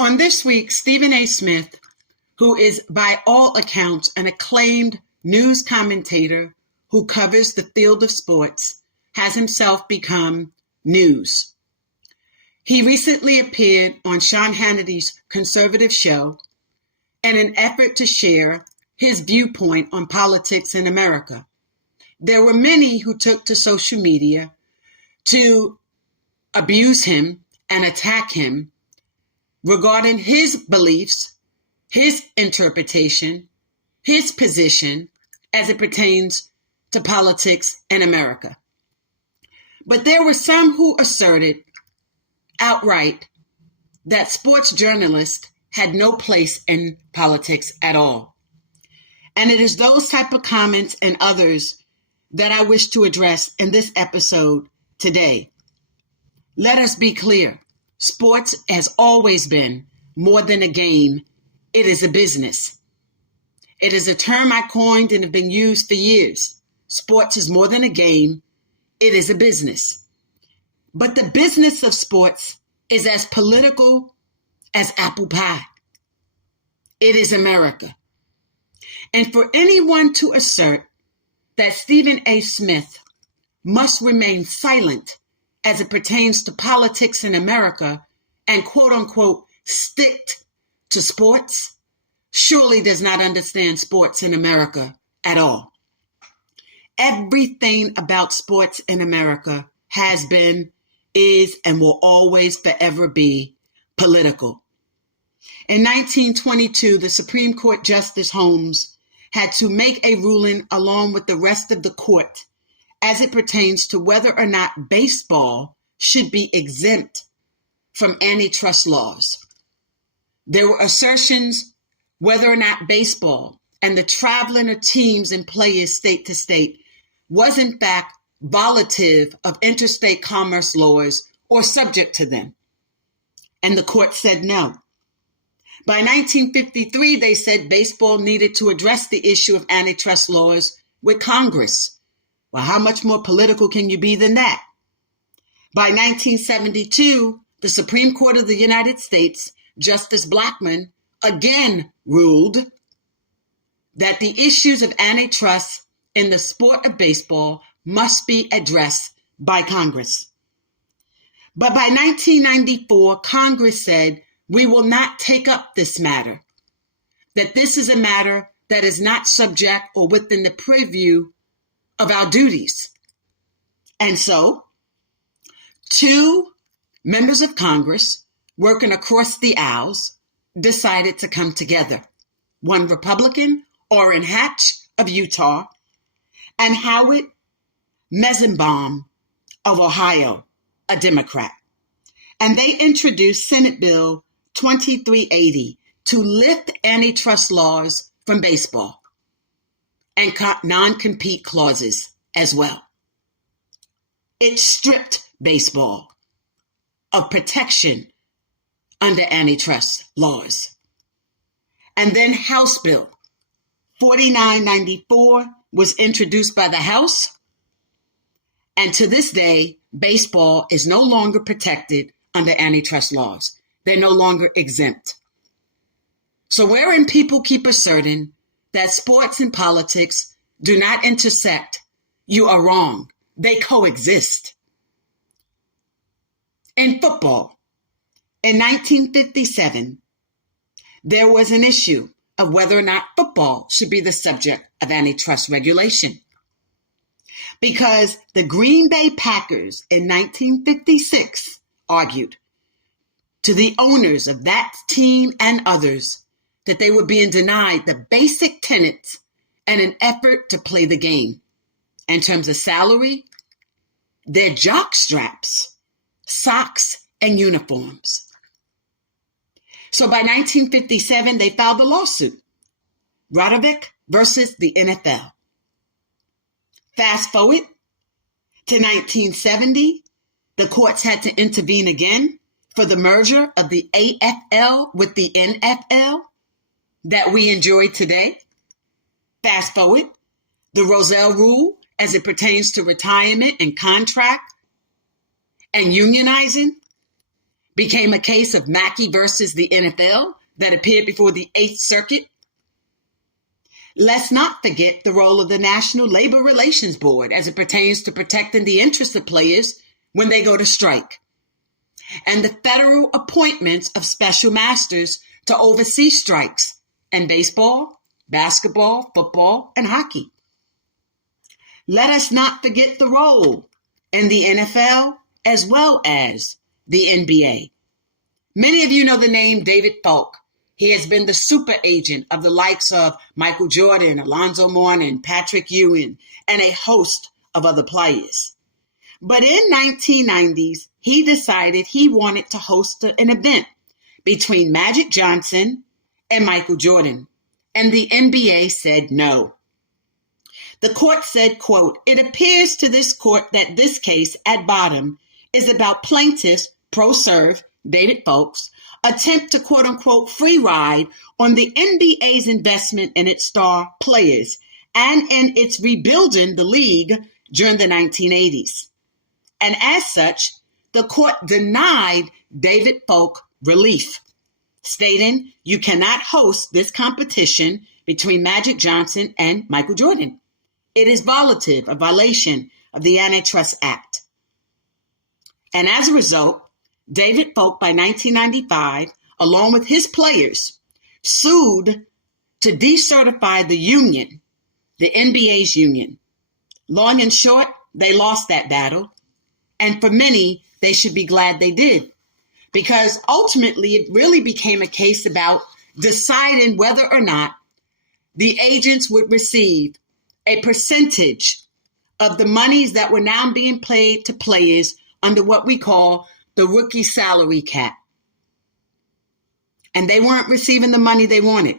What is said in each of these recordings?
On this week, Stephen A. Smith, who is by all accounts an acclaimed news commentator who covers the field of sports, has himself become news. He recently appeared on Sean Hannity's conservative show in an effort to share his viewpoint on politics in America. There were many who took to social media to abuse him and attack him regarding his beliefs, his interpretation, his position as it pertains to politics in America. But there were some who asserted outright that sports journalists had no place in politics at all. And it is those type of comments and others that I wish to address in this episode today. Let us be clear. Sports has always been more than a game. It is a business. It is a term I coined and have been used for years. Sports is more than a game. It is a business. But the business of sports is as political as apple pie. It is America. And for anyone to assert that Stephen A. Smith must remain silent as it pertains to politics in America and quote unquote stick to sports, surely does not understand sports in America at all. Everything about sports in America has been, is, and will always forever be political. In 1922, the Supreme Court Justice Holmes had to make a ruling along with the rest of the court as it pertains to whether or not baseball should be exempt from antitrust laws. There were assertions whether or not baseball and the traveling of teams and players state to state was in fact violative of interstate commerce laws or subject to them. And the court said no. By 1953, they said baseball needed to address the issue of antitrust laws with Congress. Well, how much more political can you be than that? By 1972, the Supreme Court of the United States, Justice Blackmun, again ruled that the issues of antitrust in the sport of baseball must be addressed by Congress. But by 1994, Congress said, we will not take up this matter, that this is a matter that is not subject or within the purview of our duties. And so, two members of Congress working across the aisles decided to come together. One Republican, Orrin Hatch of Utah, and Howard Mesenbaum of Ohio, a Democrat. And they introduced Senate Bill 2380 to lift antitrust laws from baseball and non-compete clauses as well. It stripped baseball of protection under antitrust laws. And then House Bill 4994 was introduced by the House. And to this day, baseball is no longer protected under antitrust laws. They're no longer exempt. So wherein people keep asserting that sports and politics do not intersect, you are wrong. They coexist. In football, in 1957, there was an issue of whether or not football should be the subject of antitrust regulation. Because the Green Bay Packers in 1956 argued to the owners of that team and others that they were being denied the basic tenets and an effort to play the game. In terms of salary, their jock straps, socks, and uniforms. So by 1957, they filed a lawsuit, Radovic versus the NFL. Fast forward to 1970, the courts had to intervene again for the merger of the AFL with the NFL that we enjoy today. Fast forward, the Rozelle Rule as it pertains to retirement and contract and unionizing. became a case of Mackey versus the NFL that appeared before the Eighth Circuit. Let's not forget the role of the National Labor Relations Board as it pertains to protecting the interests of players when they go to strike, and the federal appointments of special masters to oversee strikes in baseball, basketball, football, and hockey. Let us not forget the role in the NFL as well as the NBA. Many of you know the name David Falk. He has been the super agent of the likes of Michael Jordan, Alonzo Mourning, Patrick Ewing, and a host of other players. But in 1990s, he decided he wanted to host an event between Magic Johnson and Michael Jordan, and the NBA said no. The court said, quote, "It appears to this court that this case at bottom is about plaintiffs, pro serve, David Falk's, attempt to quote unquote free ride on the NBA's investment in its star players and in its rebuilding the league during the 1980s. And as such, the court denied David Falk relief, stating you cannot host this competition between Magic Johnson and Michael Jordan. It is violative, a violation of the Antitrust Act. And as a result, David Falk, by 1995, along with his players, sued to decertify the union, the NBA's union. Long and short, they lost that battle. And for many, they should be glad they did, because ultimately it really became a case about deciding whether or not the agents would receive a percentage of the monies that were now being paid to players under what we call the rookie salary cap. And they weren't receiving the money they wanted.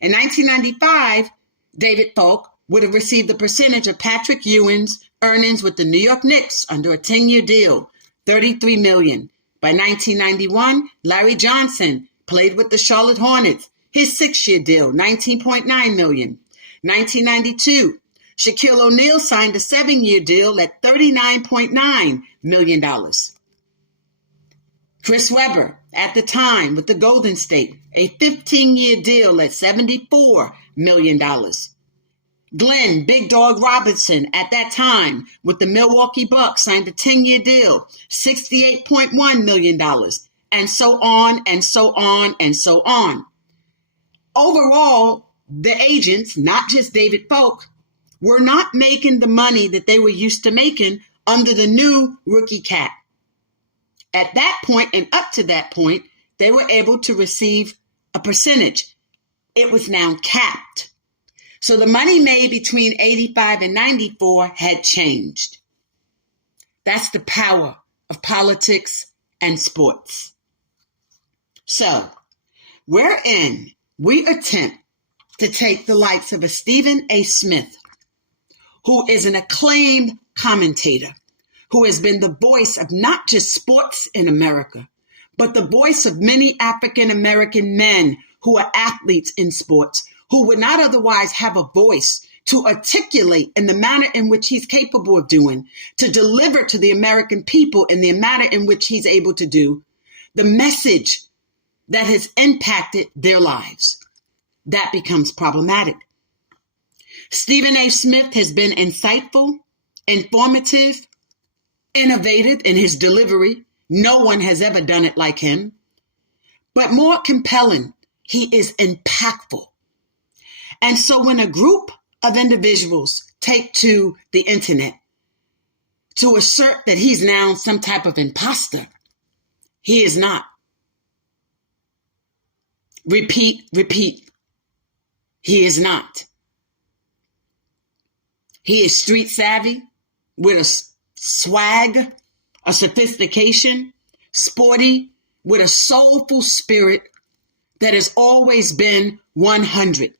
In 1995, David Falk would have received the percentage of Patrick Ewing's earnings with the New York Knicks under a 10-year deal, $33 million. By 1991, Larry Johnson played with the Charlotte Hornets, his 6-year deal, $19.9 million. 1992, Shaquille O'Neal signed a 7-year deal at $39.9 million. Chris Webber, at the time with the Golden State, a 15-year deal at $74 million. Glenn Big Dog Robinson, at that time with the Milwaukee Bucks, signed a 10-year deal, $68.1 million, and so on and so on and so on. Overall, the agents, not just David Falk, were not making the money that they were used to making under the new rookie cap. At that point and up to that point, they were able to receive a percentage. It was now capped. So the money made between 85 and 94 had changed. That's the power of politics and sports. So, wherein we attempt to take the likes of a Stephen A. Smith, who is an acclaimed commentator, who has been the voice of not just sports in America, but the voice of many African American men who are athletes in sports, who would not otherwise have a voice to articulate in the manner in which he's capable of doing, to deliver to the American people in the manner in which he's able to do, the message that has impacted their lives. That becomes problematic. Stephen A. Smith has been insightful, informative, innovative in his delivery. No one has ever done it like him. But more compelling, he is impactful. And so when a group of individuals take to the internet to assert that he's now some type of imposter, he is not. Repeat. He is not. He is street savvy with a swag, a sophistication, sporty, with a soulful spirit that has always been 100,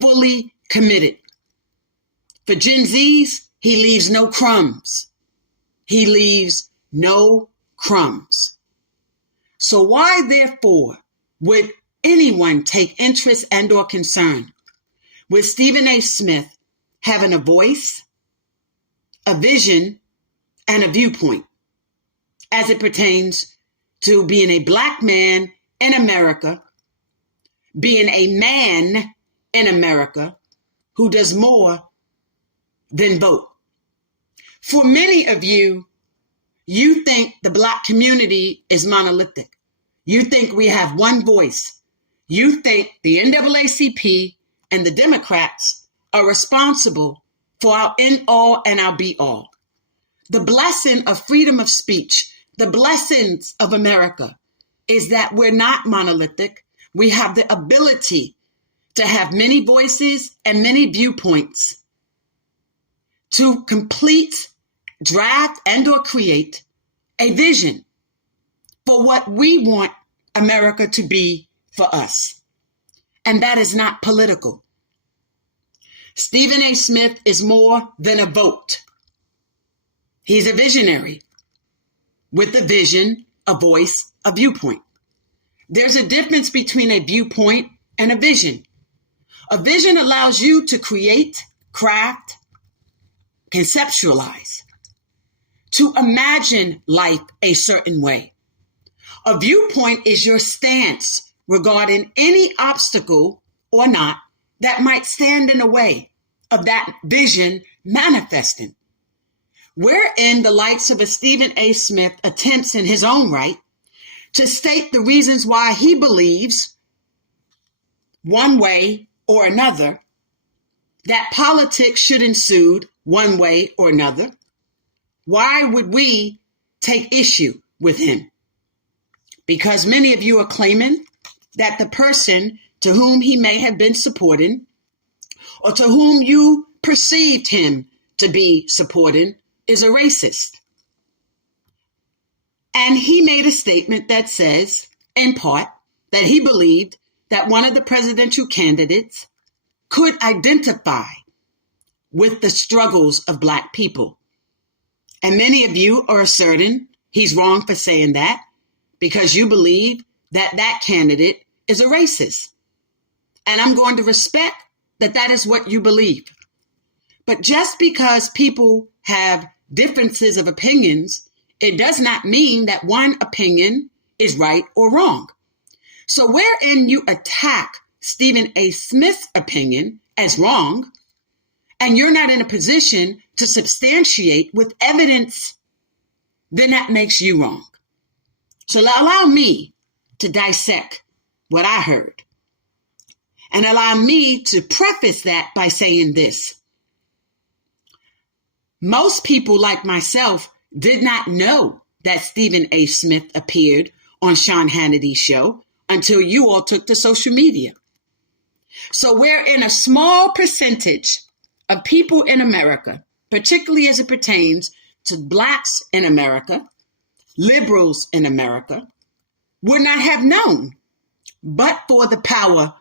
fully committed. For Gen Zs, he leaves no crumbs. He leaves no crumbs. So why, therefore, would anyone take interest and or concern with Stephen A. Smith having a voice, a vision, and a viewpoint as it pertains to being a Black man in America, being a man in America who does more than vote. For many of you, you think the Black community is monolithic. You think we have one voice. You think the NAACP and the Democrats are responsible for our end all and our be all. The blessing of freedom of speech, the blessings of America, is that we're not monolithic. We have the ability to have many voices and many viewpoints to complete, draft, and or create a vision for what we want America to be for us. And that is not political. Stephen A. Smith is more than a vote. He's a visionary with a vision, a voice, a viewpoint. There's a difference between a viewpoint and a vision. A vision allows you to create, craft, conceptualize, to imagine life a certain way. A viewpoint is your stance regarding any obstacle or not that might stand in the way of that vision manifesting. Wherein the likes of a Stephen A. Smith attempts in his own right to state the reasons why he believes one way or another that politics should ensue one way or another. Why would we take issue with him? Because many of you are claiming that the person to whom he may have been supporting or to whom you perceived him to be supporting is a racist. And he made a statement that says, in part, that he believed that one of the presidential candidates could identify with the struggles of Black people. And many of you are asserting he's wrong for saying that because you believe that that candidate is a racist. And I'm going to respect that that is what you believe. But just because people have differences of opinions, it does not mean that one opinion is right or wrong. So wherein you attack Stephen A. Smith's opinion as wrong, and you're not in a position to substantiate with evidence, then that makes you wrong. So allow me to dissect what I heard. And allow me to preface that by saying this. Most people like myself did not know that Stephen A. Smith appeared on Sean Hannity's show until you all took to social media. So we're in a small percentage of people in America, particularly as it pertains to Blacks in America, liberals in America, would not have known but for the power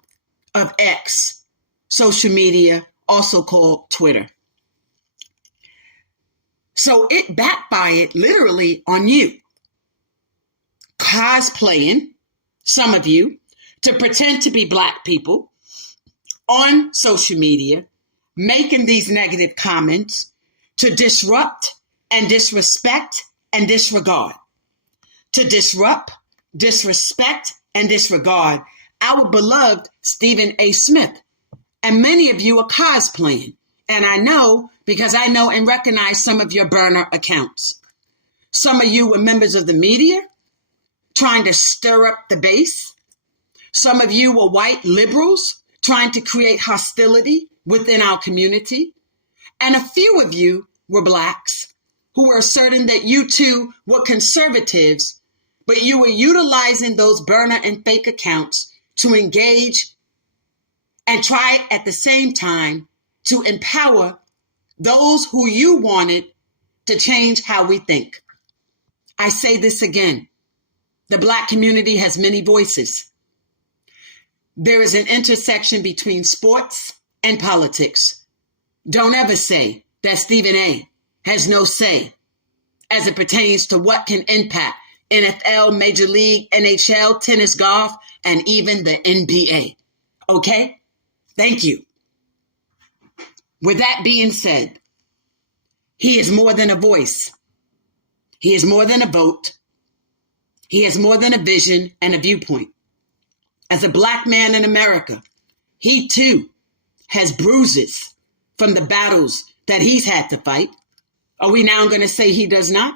of X, social media, also called Twitter. So it backfired literally on you. Cosplaying, some of you, to pretend to be Black people on social media, making these negative comments to disrupt and disrespect and disregard. To disrupt, disrespect, and disregard our beloved Stephen A. Smith. And many of you are cosplaying. And I know because I know and recognize some of your burner accounts. Some of you were members of the media trying to stir up the base. Some of you were white liberals trying to create hostility within our community. And a few of you were Blacks who were asserting that you too were conservatives, but you were utilizing those burner and fake accounts to engage and try at the same time to empower those who you wanted to change how we think. I say this again. The Black community has many voices. There is an intersection between sports and politics. Don't ever say that Stephen A. has no say as it pertains to what can impact NFL, Major League, NHL, tennis, golf, and even the NBA. Okay? Thank you. With that being said, he is more than a voice. He is more than a vote. He has more than a vision and a viewpoint. As a black man in America, he too has bruises from the battles that he's had to fight. Are we now going to say he does not?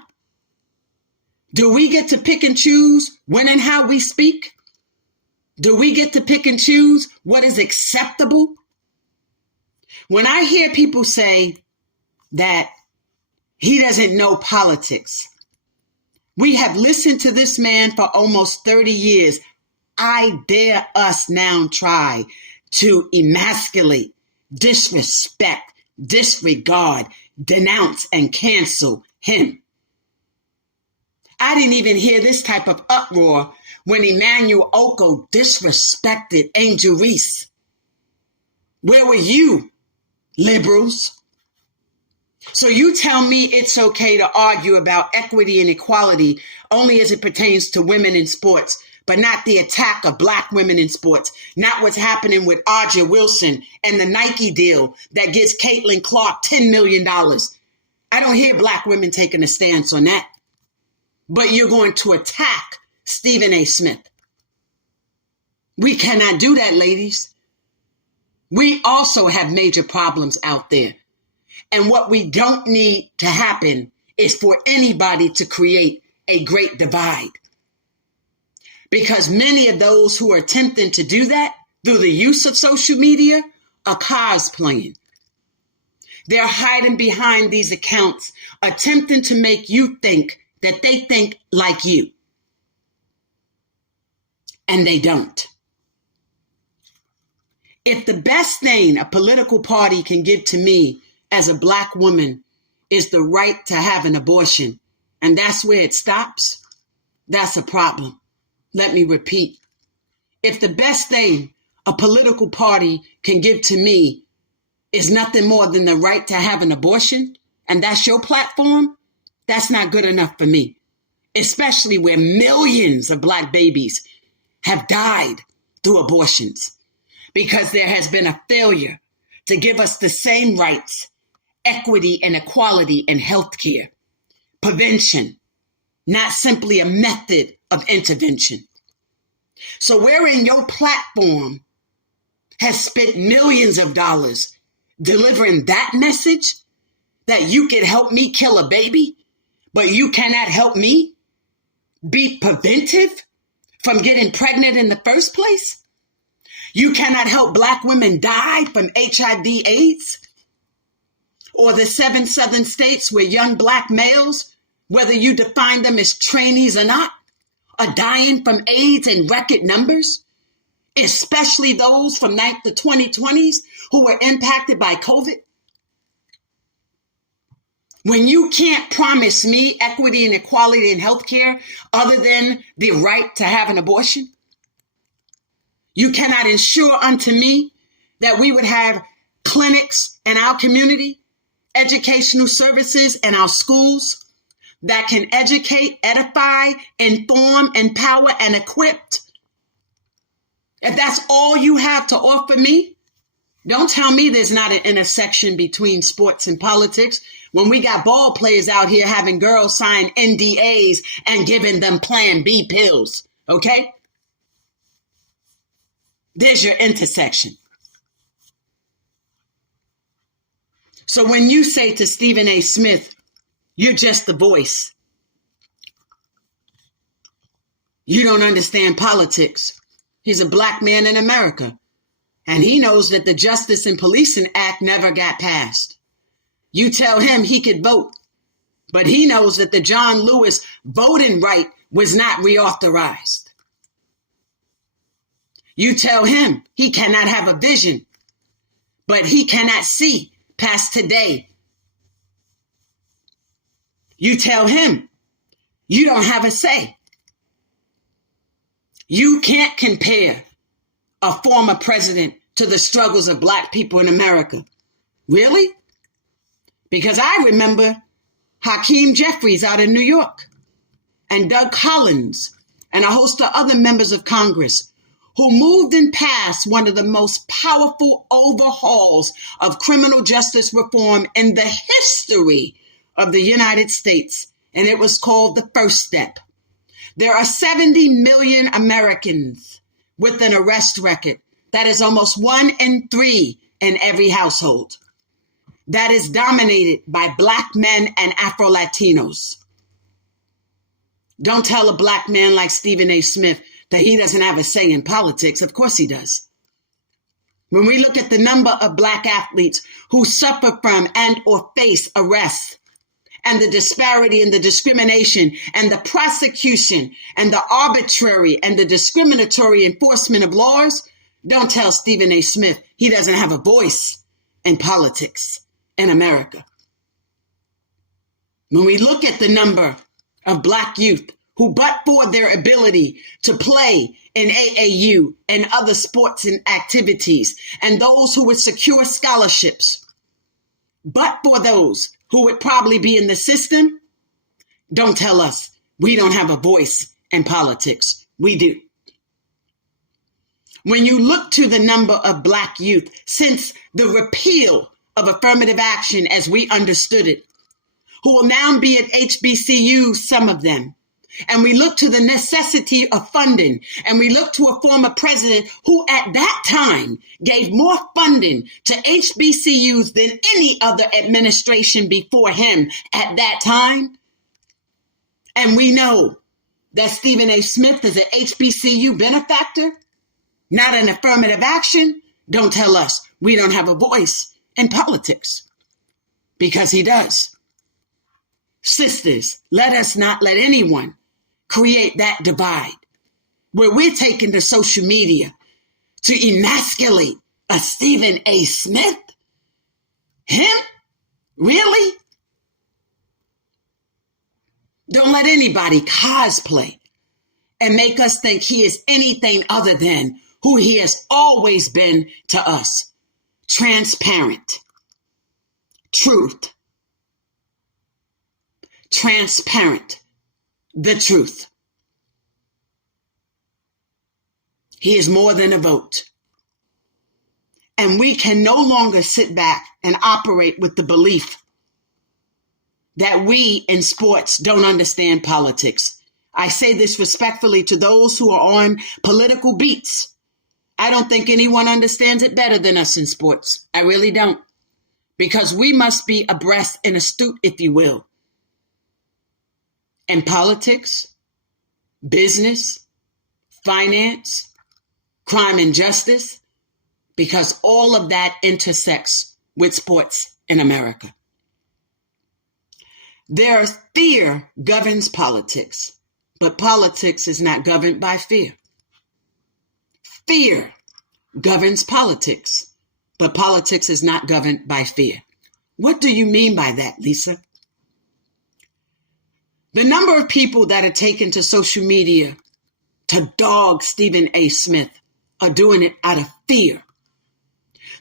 Do we get to pick and choose when and how we speak? Do we get to pick and choose what is acceptable? When I hear people say that he doesn't know politics, we have listened to this man for almost 30 years. I dare us now try to emasculate, disrespect, disregard, denounce, and cancel him. I didn't even hear this type of uproar when Emmanuel Oko disrespected Angel Reese. Where were you, liberals? So you tell me it's okay to argue about equity and equality only as it pertains to women in sports, but not the attack of black women in sports, not what's happening with Audrey Wilson and the Nike deal that gives Caitlin Clark $10 million. I don't hear black women taking a stance on that. But you're going to attack Stephen A. Smith. We cannot do that, ladies. We also have major problems out there. And what we don't need to happen is for anybody to create a great divide. Because many of those who are attempting to do that through the use of social media are cosplaying. They're hiding behind these accounts, attempting to make you think that they think like you. And they don't. If the best thing a political party can give to me as a black woman is the right to have an abortion, and that's where it stops, that's a problem. Let me repeat. If the best thing a political party can give to me is nothing more than the right to have an abortion, and that's your platform, that's not good enough for me, especially where millions of black babies have died through abortions because there has been a failure to give us the same rights, equity, and equality in healthcare, prevention, not simply a method of intervention. So wherein your platform has spent millions of dollars delivering that message that you can help me kill a baby, but you cannot help me be preventive from getting pregnant in the first place? You cannot help black women die from HIV/AIDS? Or the 7 southern states where young black males, whether you define them as trainees or not, are dying from AIDS in record numbers, especially those from the 2020s who were impacted by COVID? When you can't promise me equity and equality in healthcare other than the right to have an abortion, you cannot ensure unto me that we would have clinics in our community, educational services in our schools that can educate, edify, inform, empower, and equip. If that's all you have to offer me, don't tell me there's not an intersection between sports and politics when we got ball players out here having girls sign NDAs and giving them Plan B pills, okay? There's your intersection. So when you say to Stephen A. Smith, you're just the voice, you don't understand politics. He's a black man in America. And he knows that the Justice and Policing Act never got passed. You tell him he could vote, but he knows that the John Lewis voting right was not reauthorized. You tell him he cannot have a vision, but he cannot see past today. You tell him you don't have a say. You can't compare a former president to the struggles of black people in America. Really? Because I remember Hakeem Jeffries out in New York and Doug Collins and a host of other members of Congress who moved and passed one of the most powerful overhauls of criminal justice reform in the history of the United States. And it was called the First Step. There are 70 million Americans with an arrest record. That is almost 1 in 3 in every household. That is dominated by Black men and Afro-Latinos. Don't tell a Black man like Stephen A. Smith that he doesn't have a say in politics. Of course he does. When we look at the number of Black athletes who suffer from and or face arrests, and the disparity and the discrimination and the prosecution and the arbitrary and the discriminatory enforcement of laws, don't tell Stephen A. Smith he doesn't have a voice in politics in America. When we look at the number of Black youth who, but for their ability to play in AAU and other sports and activities, and those who would secure scholarships, but for those who would probably be in the system, don't tell us we don't have a voice in politics. We do. When you look to the number of Black youth since the repeal of affirmative action as we understood it, who will now be at HBCUs, some of them, and we look to the necessity of funding, and we look to a former president who at that time gave more funding to HBCUs than any other administration before him at that time. And we know that Stephen A. Smith is an HBCU benefactor, not an affirmative action. Don't tell us we don't have a voice in politics, because he does. Sisters, let us not let anyone create that divide where we're taking to social media to emasculate a Stephen A. Smith. Him? Really? Don't let anybody cosplay and make us think he is anything other than who he has always been to us. Transparent. Truth. Transparent. The truth. He is more than a vote. And we can no longer sit back and operate with the belief that we in sports don't understand politics. I say this respectfully to those who are on political beats. I don't think anyone understands it better than us in sports. I really don't. Because we must be abreast and astute, if you will, in politics, business, finance, crime and justice, because all of that intersects with sports in America. There's fear governs politics, but politics is not governed by fear. Fear governs politics, but politics is not governed by fear. What do you mean by that, Lisa? The number of people that are taken to social media to dog Stephen A. Smith are doing it out of fear.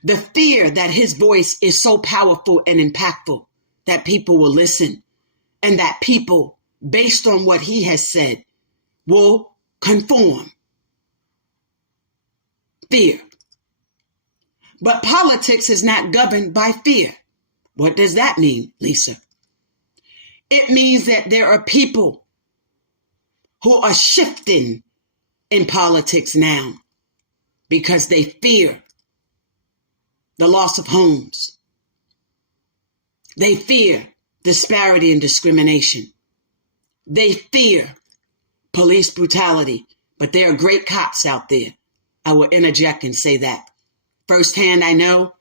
The fear that his voice is so powerful and impactful that people will listen, and that people, based on what he has said, will conform. Fear. But politics is not governed by fear. What does that mean, Lisa? It means that there are people who are shifting in politics now because they fear the loss of homes. They fear disparity and discrimination. They fear police brutality, but there are great cops out there. I will interject and say that. Firsthand, I know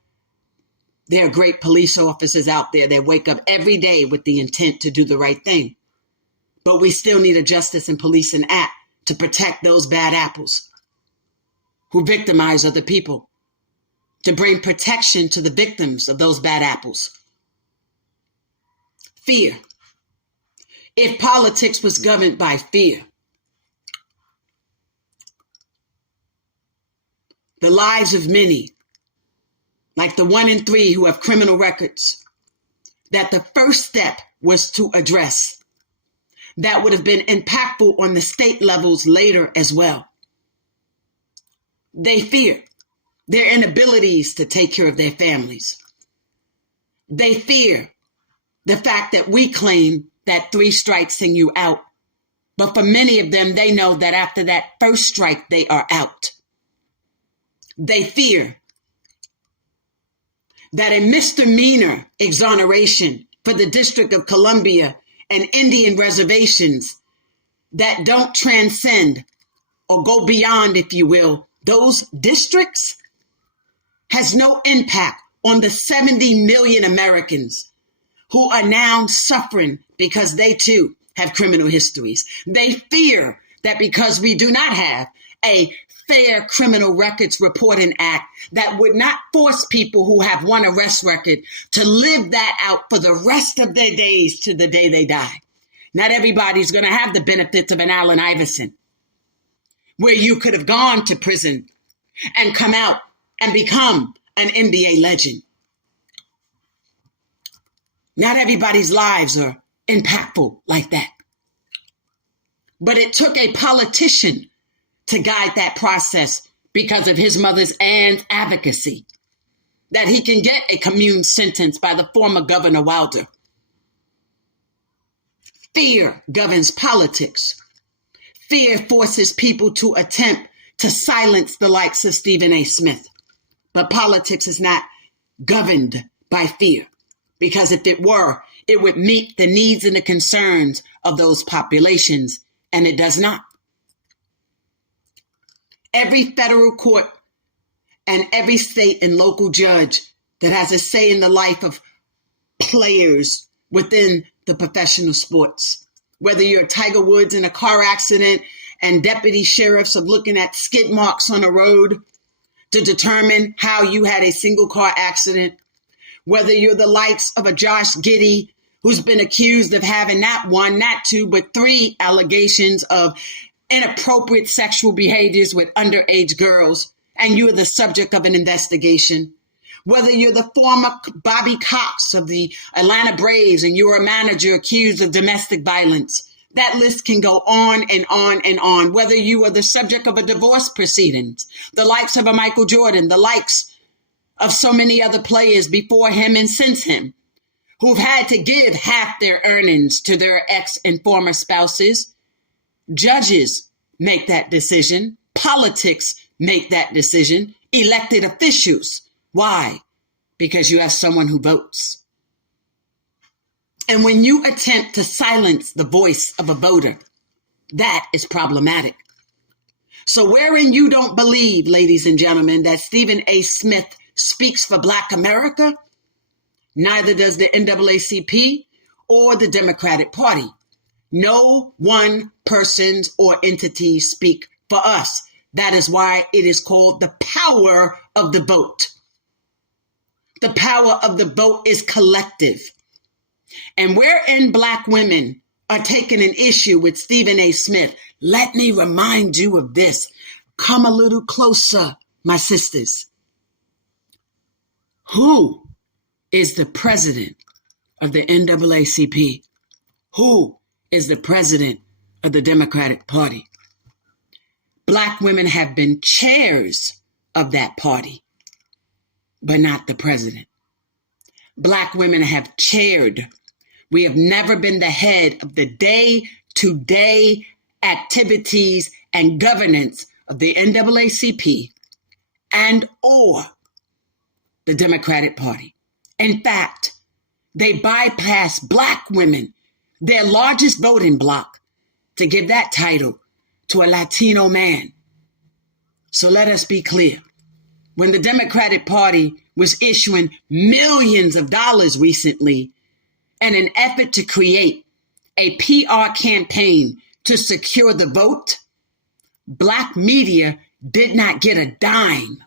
there are great police officers out there that wake up every day with the intent to do the right thing. But we still need a Justice and Policing Act to protect those bad apples who victimize other people, to bring protection to the victims of those bad apples. Fear. If politics was governed by fear, the lives of many, like the 1 in 3 who have criminal records, that the first step was to address, that would have been impactful on the state levels later as well. They fear their inabilities to take care of their families. They fear the fact that we claim that 3 strikes and you out But for many of them, they know that after that first strike, they are out. They fear that a misdemeanor exoneration for the District of Columbia and Indian reservations that don't transcend or go beyond, if you will, those districts has no impact on the 70 million Americans who are now suffering because they too have criminal histories. They fear that because we do not have a Fair Criminal Records Reporting Act that would not force people who have one arrest record to live that out for the rest of their days to the day they die. Not everybody's going to have the benefits of an Allen Iverson, where you could have gone to prison and come out and become an NBA legend. Not everybody's lives are impactful like that. But it took a politician to guide that process because of his mother's Ann's advocacy that he can get a commune sentence by the former Governor Wilder. Fear governs politics. Fear forces people to attempt to silence the likes of Stephen A. Smith. But politics is not governed by fear, because if it were, it would meet the needs and the concerns of those populations, and it does not. Every federal court and every state and local judge that has a say in the life of players within the professional sports, whether you're Tiger Woods in a car accident and deputy sheriffs are looking at skid marks on a road to determine how you had a single car accident, whether you're the likes of a Josh Giddey, who's been accused of having not one, not two, but 3 allegations of inappropriate sexual behaviors with underage girls, and you're the subject of an investigation. Whether you're the former Bobby Cox of the Atlanta Braves and you're a manager accused of domestic violence, that list can go on and on and on. Whether you are the subject of a divorce proceedings, the likes of a Michael Jordan, the likes of so many other players before him and since him, who've had to give half their earnings to their ex and former spouses. Judges make that decision. Politics make that decision. Elected officials. Why? Because you have someone who votes. And when you attempt to silence the voice of a voter, that is problematic. So wherein you don't believe, ladies and gentlemen, that Stephen A. Smith speaks for Black America, neither does the NAACP or the Democratic Party. No one persons or entities speak for us. That is why it is called the power of the vote. The power of the vote is collective. And wherein Black women are taking an issue with Stephen A. Smith, let me remind you of this. Come a little closer, my sisters. Who is the president of the NAACP? Who is the president of the Democratic Party? Black women have been chairs of that party, but not the president. Black women have chaired. We have never been the head of the day-to-day activities and governance of the NAACP and or the Democratic Party. In fact, they bypass Black women, their largest voting bloc, to give that title to a Latino man. So let us be clear. When the Democratic Party was issuing millions of dollars recently in an effort to create a PR campaign to secure the vote, Black media did not get a dime.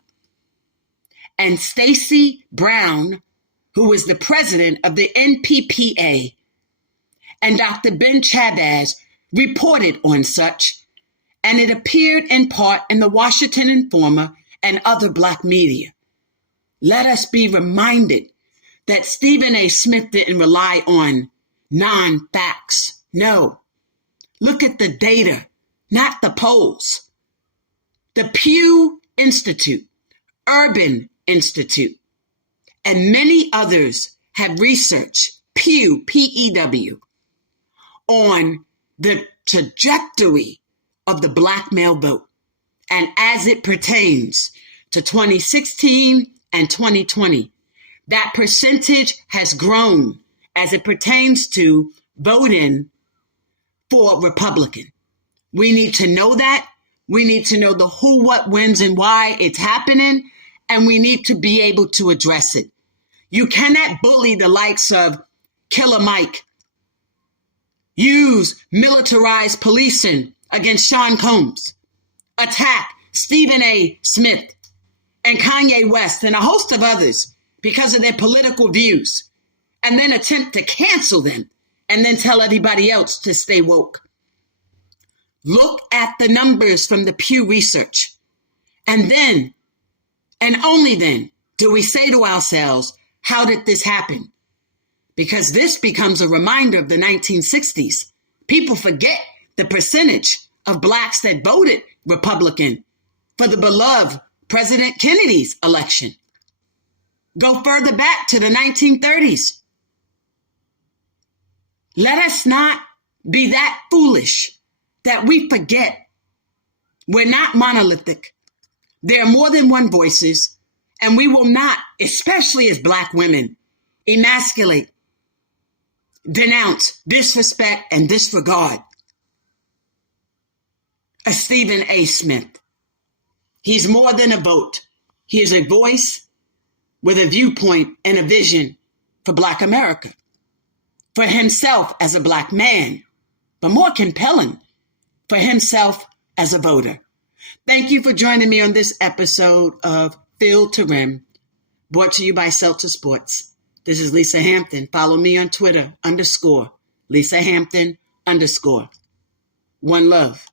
And Stacey Brown, who was the president of the NPPA, and Dr. Ben Chavez reported on such, and it appeared in part in the Washington Informer and other Black media. Let us be reminded that Stephen A. Smith didn't rely on non-facts. No. Look at the data, not the polls. The Pew Institute, Urban Institute, and many others have researched, Pew, P-E-W, on the trajectory of the Black male vote. And as it pertains to 2016 and 2020, that percentage has grown as it pertains to voting for Republican. We need to know that. We need to know the who, what, whens, and why it's happening, and we need to be able to address it. You cannot bully the likes of Killer Mike, use militarized policing against Sean Combs, attack Stephen A. Smith and Kanye West and a host of others because of their political views, and then attempt to cancel them and then tell everybody else to stay woke. Look at the numbers from the Pew Research. And then, and only then, do we say to ourselves, how did this happen? Because this becomes a reminder of the 1960s. People forget the percentage of Blacks that voted Republican for the beloved President Kennedy's election. Go further back to the 1930s. Let us not be that foolish that we forget we're not monolithic. There are more than one voices, and we will not, especially as Black women, emasculate, denounce, disrespect, and disregard a Stephen A. Smith. He's more than a vote. He is a voice with a viewpoint and a vision for Black America, for himself as a Black man, but more compelling, for himself as a voter. Thank you for joining me on this episode of Field to Rim, brought to you by Seltzer Sports. This is Lisa Hampton. Follow me on Twitter, _Lisa Hampton _. One love.